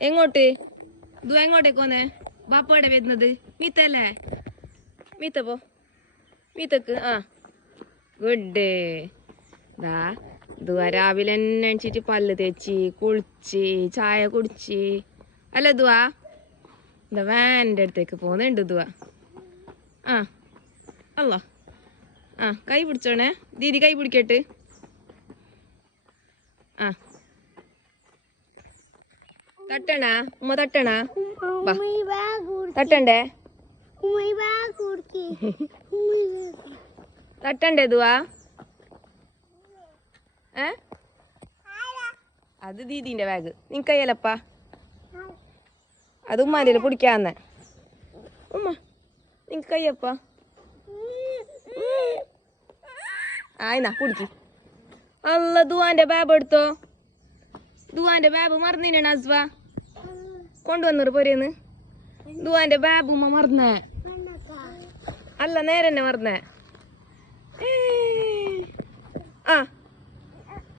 എങ്ങോട്ട് ദു എങ്ങോട്ടേക്ക് വന്നേ ബാപ്പയുടെ വരുന്നത് മീത്തല്ലേ മീത്ത പോ മീത്തക്ക് ആ ഗുഡ് ദാ ദുവ രാവിലെ തന്നെ അണിച്ചിട്ട് പല്ല് തേച്ച് കുളിച്ച് ചായ കുടിച്ച് അല്ല ദുവാ എന്താ വാൻ്റെ അടുത്തേക്ക് പോകുന്നുണ്ട് ദുവ ആ അല്ല ആ കൈ പിടിച്ചോണേ ദീദി കൈ പിടിക്കട്ട് ആ തട്ടണ ഉമ്മ തട്ടണ തട്ടണ്ടേ തട്ടണ്ടേ ദുവാ അത് ദീദിന്റെ ബാഗ് നിൻ കയ്യല്ലപ്പാ അത് ഉമ്മാൻ്റെ പിടിക്കാന്ന് ഉമ്മ നിങ്ങ കയ്യപ്പാ ആയിന്നാ പിടിക്ക് അല്ല ദുവാന്റെ ബാബ് എടുത്തോ ദുവാന്റെ ബാബ് മറന്നിനാണ് അസ്വ കൊണ്ടുവന്നൊരു പോരേന്ന് ദുവാന്റെ ബാബ് ഉമ്മ മറന്നേ അല്ല നേരെ തന്നെ മറന്നേ ആ